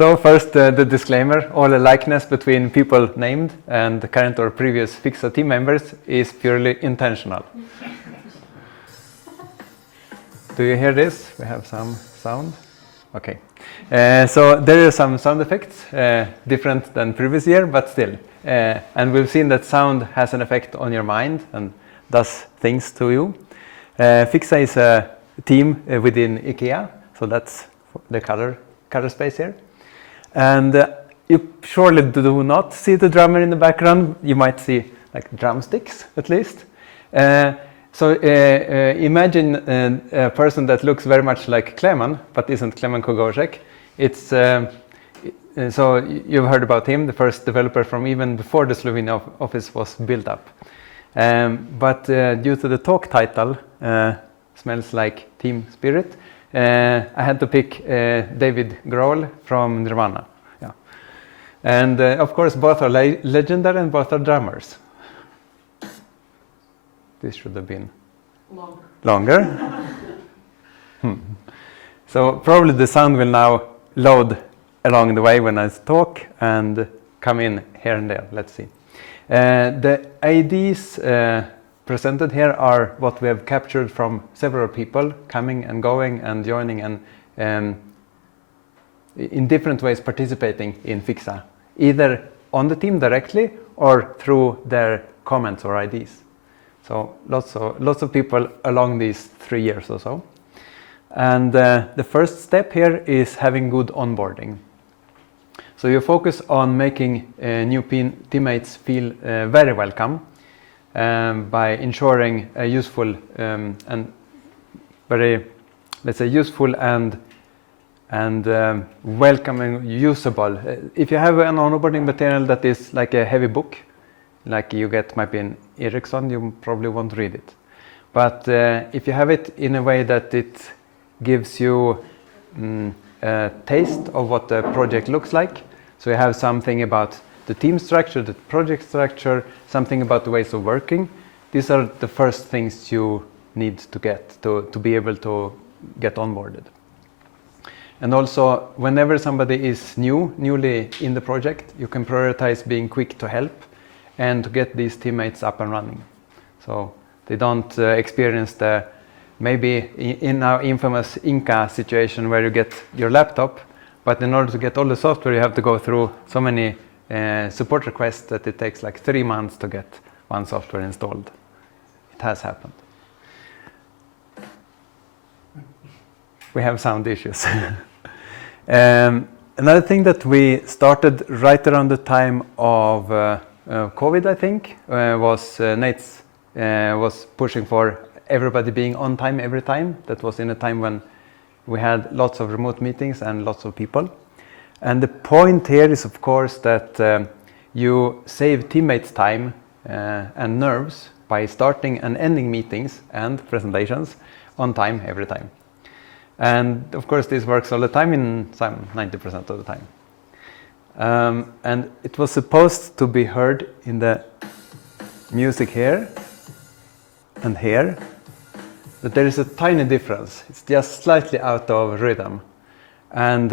So first, the disclaimer: all the likeness between people named and the current or previous Fixa team members is purely intentional. Do you hear this? We have some sound. Okay. So there are some sound effects, different than previous year, but still. And we've seen that sound has an effect on your mind and does things to you. Fixa is a team within IKEA, so that's the color space here. And you surely do not see the drummer in the background. You might see like drumsticks at least. So imagine a person that looks very much like Kleman, but isn't Kleman Kogorek. It's so you've heard about him, the first developer from even before the Slovenia office was built up. But due to the talk title, Smells Like Team Spirit, I had to pick David Grohl from Nirvana. Yeah. And of course, both are legendary and both are drummers. This should have been longer. So probably the sound will now load along the way when I talk and come in here and there. Let's see. The IDs presented here are what we have captured from several people coming and going and joining and in different ways participating in Fixa, either on the team directly or through their comments or IDs. So lots of people along these 3 years or so. And the first step here is having good onboarding. So you focus on making new teammates feel very welcome by ensuring a useful and very, let's say, useful and welcoming, usable. If you have an onboarding material that is like a heavy book, like you get maybe in Ericsson, you probably won't read it. But if you have it in a way that it gives you a taste of what the project looks like, so you have something about the team structure, the project structure, something about the ways of working, these are the first things you need to get to be able to get onboarded. And also, whenever somebody is newly in the project, you can prioritize being quick to help and to get these teammates up and running. So they don't experience the, maybe in our infamous Inca situation where you get your laptop, but in order to get all the software you have to go through so many support requests that it takes like 3 months to get one software installed. It has happened. We have sound issues. Another thing that we started right around the time of COVID, I think, was Nate's was pushing for everybody being on time every time. That was in a time when we had lots of remote meetings and lots of people. And the point here is, of course, that you save teammates time and nerves by starting and ending meetings and presentations on time every time. And of course, this works all the time, in some 90% of the time. And it was supposed to be heard in the music here and here, but there is a tiny difference. It's just slightly out of rhythm. And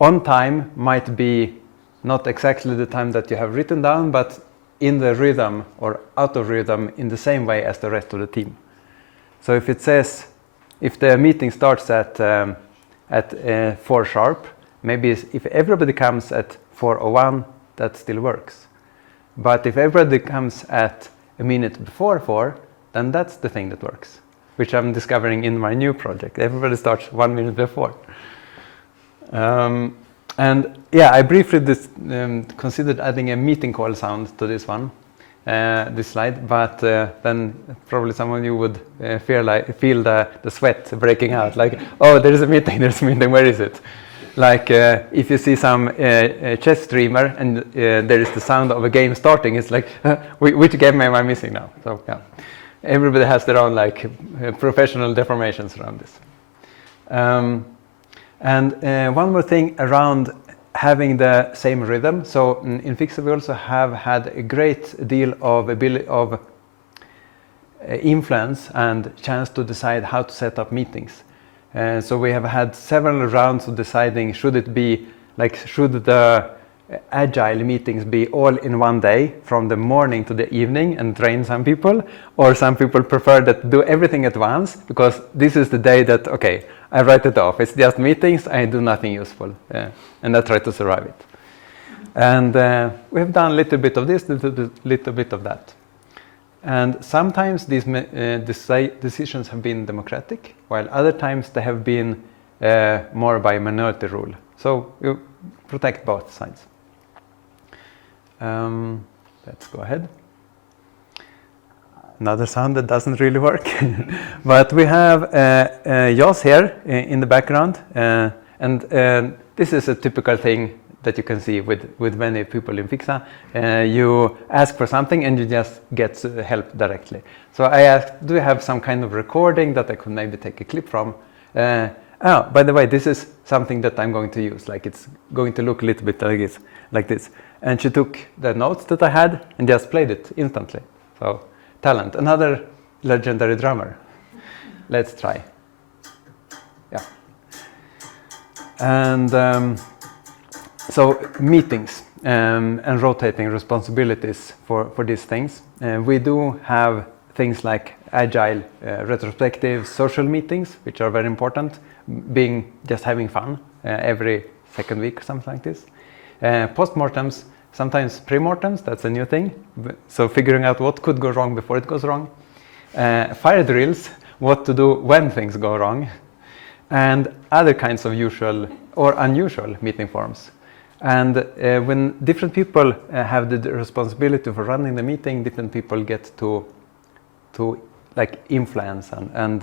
on time might be not exactly the time that you have written down, but in the rhythm or out of rhythm in the same way as the rest of the team. So if it says, if the meeting starts at 4 sharp, maybe if everybody comes at 4:01, that still works. But if everybody comes at a minute before 4, then that's the thing that works, which I'm discovering in my new project. Everybody starts 1 minute before. And yeah, I briefly considered adding a meeting call sound to this one, this slide, but then probably some of you would feel the sweat breaking out, like, oh, there's a meeting, where is it? Like if you see some chess streamer and there is the sound of a game starting, it's like, which game am I missing now? So yeah, everybody has their own like professional deformations around this. And one more thing around having the same rhythm. So in Fixa we also have had a great deal of influence and chance to decide how to set up meetings. So we have had several rounds of deciding, should it be Like, should the agile meetings be all in one day from the morning to the evening and train some people, or some people prefer that do everything at once because this is the day that, okay, I write it off, it's just meetings, I do nothing useful, and I try to survive it. And we have done a little bit of this, little bit of that. And sometimes these decisions have been democratic, while other times they have been more by minority rule. So you protect both sides. Let's go ahead. Another sound that doesn't really work. But we have Jos here in the background. And this is a typical thing that you can see with many people in Fixa. You ask for something and you just get help directly. So I asked, do you have some kind of recording that I could maybe take a clip from? Oh, by the way, this is something that I'm going to use. Like, it's going to look a little bit like this. And she took the notes that I had and just played it instantly. So, talent. Another legendary drummer. Let's try. Yeah. And so meetings and rotating responsibilities for these things. We do have things like agile retrospective social meetings, which are very important, being just having fun every second week or something like this. Postmortems, sometimes premortems, that's a new thing. So figuring out what could go wrong before it goes wrong. Fire drills, what to do when things go wrong. And other kinds of usual or unusual meeting forms. And when different people have the responsibility for running the meeting, different people get to like influence and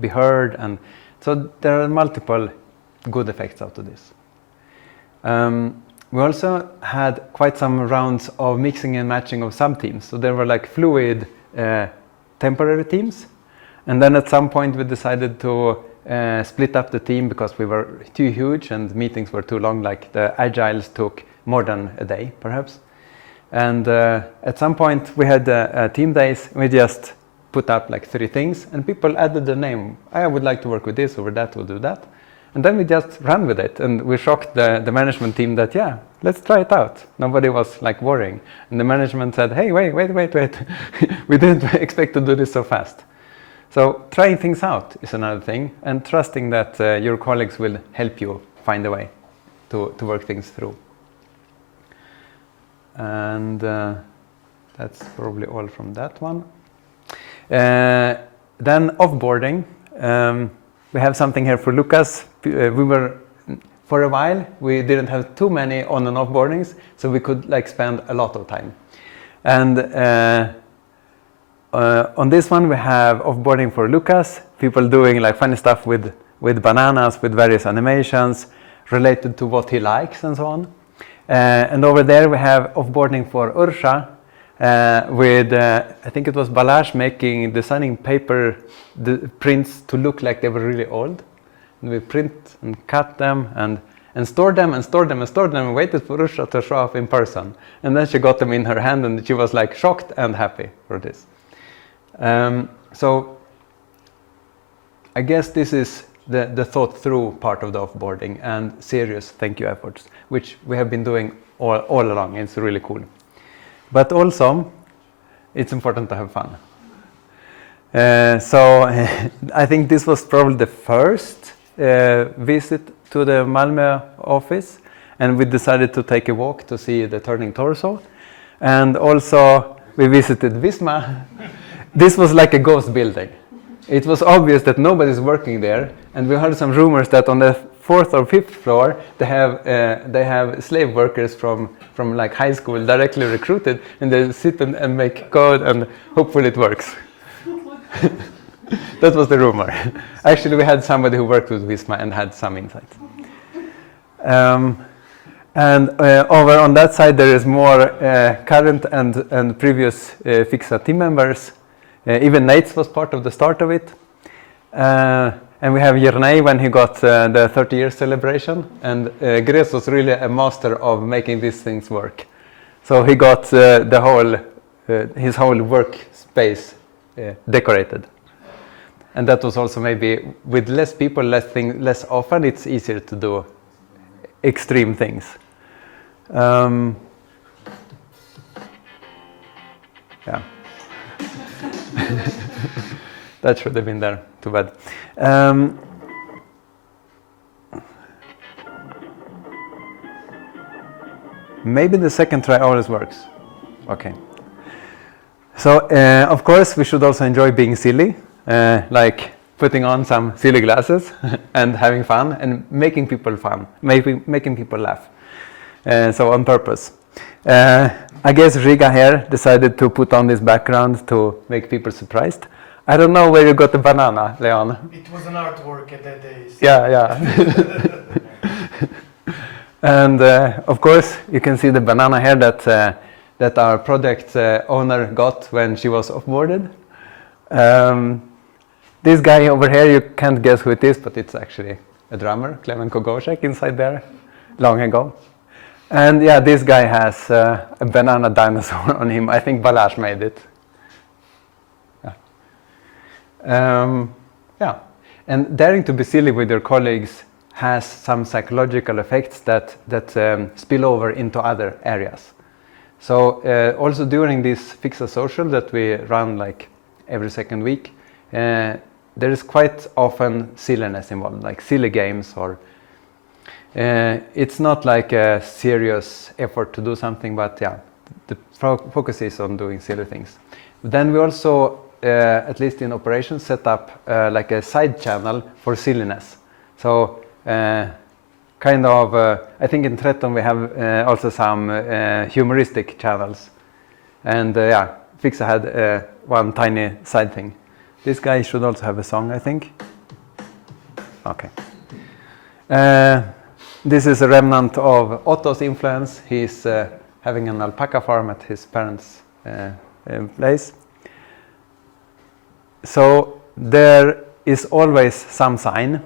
be heard, and so there are multiple good effects out of this. We also had quite some rounds of mixing and matching of some teams. So there were like fluid temporary teams, and then at some point we decided to split up the team because we were too huge and meetings were too long. Like, the agiles took more than a day perhaps, and at some point we had team days. We just put up like 3 things and people added the name. I would like to work with this, or that, we'll do that. And then we just ran with it, and we shocked the management team that, yeah, let's try it out. Nobody was like worrying. And the management said, hey, wait. We didn't expect to do this so fast. So trying things out is another thing, and trusting that your colleagues will help you find a way to work things through. And that's probably all from that one. Then offboarding. We have something here for Lucas. For a while, we didn't have too many on and offboardings, so we could like spend a lot of time. And on this one, we have offboarding for Lucas, people doing like funny stuff with bananas, with various animations related to what he likes and so on. And over there, we have offboarding for Ursha, with I think it was Balázs designing paper prints to look like they were really old. And we print and cut them and store them and waited for Ursha to show up in person. And then she got them in her hand and she was like shocked and happy for this. So I guess this is the thought through part of the offboarding and serious thank you efforts, which we have been doing all along. It's really cool. But also, it's important to have fun. So I think this was probably the first visit to the Malmö office, and we decided to take a walk to see the turning torso. And also we visited Visma. This was like a ghost building. It was obvious that nobody's working there, and we heard some rumors that on the 4th or 5th floor they have slave workers from like high school directly recruited, and they sit and make code and hopefully it works. That was the rumor. Actually, we had somebody who worked with Visma and had some insight. And over on that side there is more current and previous Fixa team members. Even Nates was part of the start of it. And we have Jernay when he got the 30-year celebration. And Gres was really a master of making these things work. So he got his whole workspace decorated. And that was also maybe with less people, less often, it's easier to do extreme things. Yeah. That should have been there, too bad. Maybe the second try always works. Okay. So, of course, we should also enjoy being silly, like putting on some silly glasses and having fun and making people fun, making people laugh. So on purpose. I guess Riga here decided to put on this background to make people surprised. I don't know where you got the banana, Leon. It was an artwork at that day. So. Yeah. And of course, you can see the banana here that our project owner got when she was offboarded. This guy over here, you can't guess who it is, but it's actually a drummer, Klemen Kogosek, inside there, long ago. And yeah, this guy has a banana dinosaur on him. I think Balázs made it. Yeah. And daring to be silly with your colleagues has some psychological effects that spill over into other areas. So also during this Fixa Social that we run like every second week, there is quite often silliness involved, like silly games, or it's not like a serious effort to do something, but yeah, the focus is on doing silly things. Then we also, at least in operations, set up like a side channel for silliness. So kind of, I think in Tretton we have also some humoristic channels. And yeah, Fixa had one tiny side thing. This guy should also have a song, I think. Okay. This is a remnant of Otto's influence. He's having an alpaca farm at his parents' place. So there is always some sign.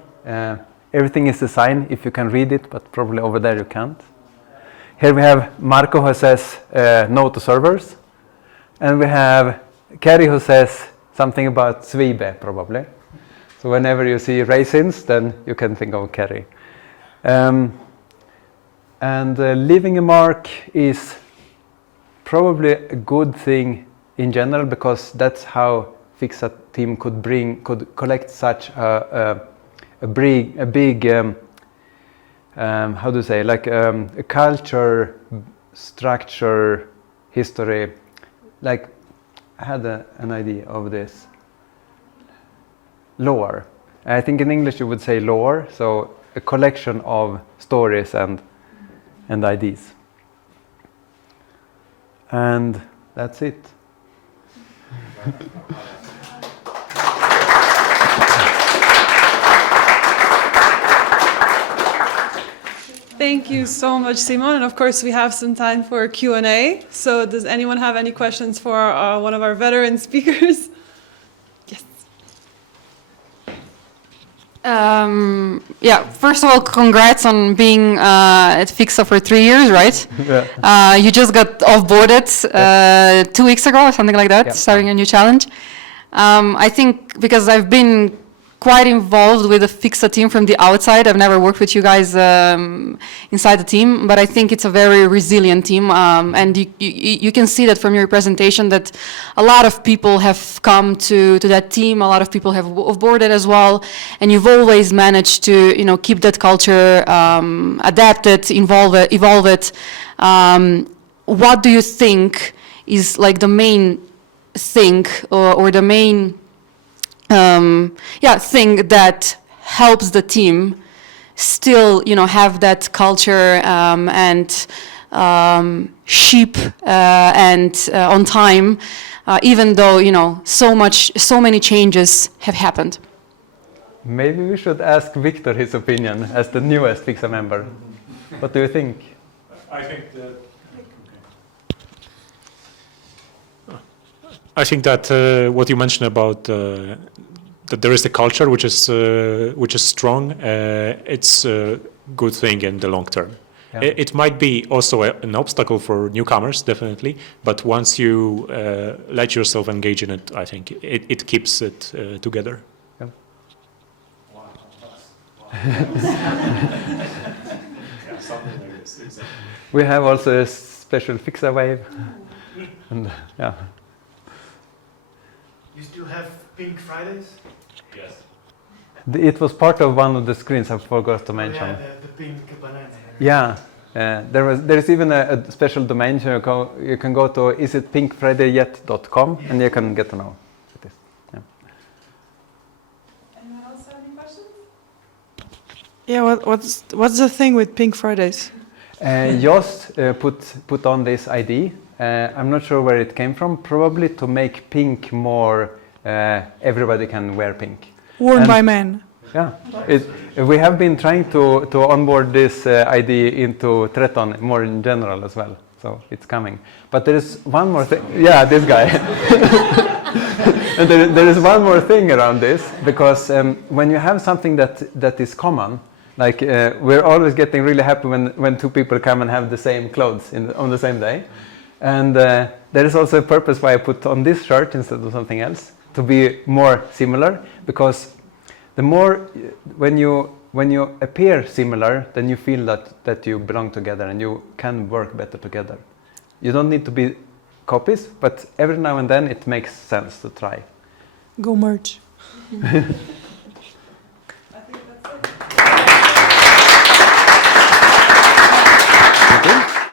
Everything is a sign if you can read it, but probably over there you can't. Here we have Marco who says no to servers. And we have Kerry who says something about Zwiebel, probably. So whenever you see raisins, then you can think of Kerry. And leaving a mark is probably a good thing in general, because that's how Fixa team could collect such a big how to say, like a culture, structure, history. Like, I had an idea of this. Lore. I think in English you would say lore, so a collection of stories and ideas. And that's it. Thank you so much, Simon. And of course, we have some time for Q&A. So does anyone have any questions for one of our veteran speakers? Yes. Yeah, first of all, congrats on being at Fixa for 3 years, right? Yeah. You just got offboarded 2 weeks ago or something like that, starting a new challenge. I think because I've been quite involved with the Fixa team from the outside. I've never worked with you guys inside the team, but I think it's a very resilient team. And you can see that from your presentation that a lot of people have come to that team. A lot of people have offboarded as well. And you've always managed to, keep that culture, adapt it, evolve it. What do you think is like the main thing or the main thing that helps the team still, have that culture and sheep and on time, even though so many changes have happened. Maybe we should ask Victor his opinion as the newest Fixa member. What do you think? I think that. I think that what you mentioned about that there is a culture which is strong. It's a good thing in the long term. Yeah. It might be also an obstacle for newcomers, definitely. But once you let yourself engage in it, I think it keeps it together. Yeah. Something like this, exactly. We have also a special fixer wave. And yeah. You still have Pink Fridays? Yes. It was part of one of the screens I forgot to Oh, mention. yeah, the pink banana. Yeah, there's even a special domain. You can go to isitpinkfridayyet.com and you can get to know it is. Yeah. Anyone else have any questions? Yeah, what's the thing with Pink Fridays? Jost put on this ID. I'm not sure where it came from. Probably to make pink more. Everybody can wear pink. Worn by men. Yeah, we have been trying to onboard this ID into Treton more in general as well, so it's coming. But there is one more thing. Yeah, this guy. And there is one more thing around this, because when you have something that is common, like we're always getting really happy when two people come and have the same clothes on the same day. And there is also a purpose why I put on this shirt instead of something else, to be more similar, because the more when you appear similar, then you feel that you belong together and you can work better together. You don't need to be copies, but every now and then it makes sense to try. Go merge.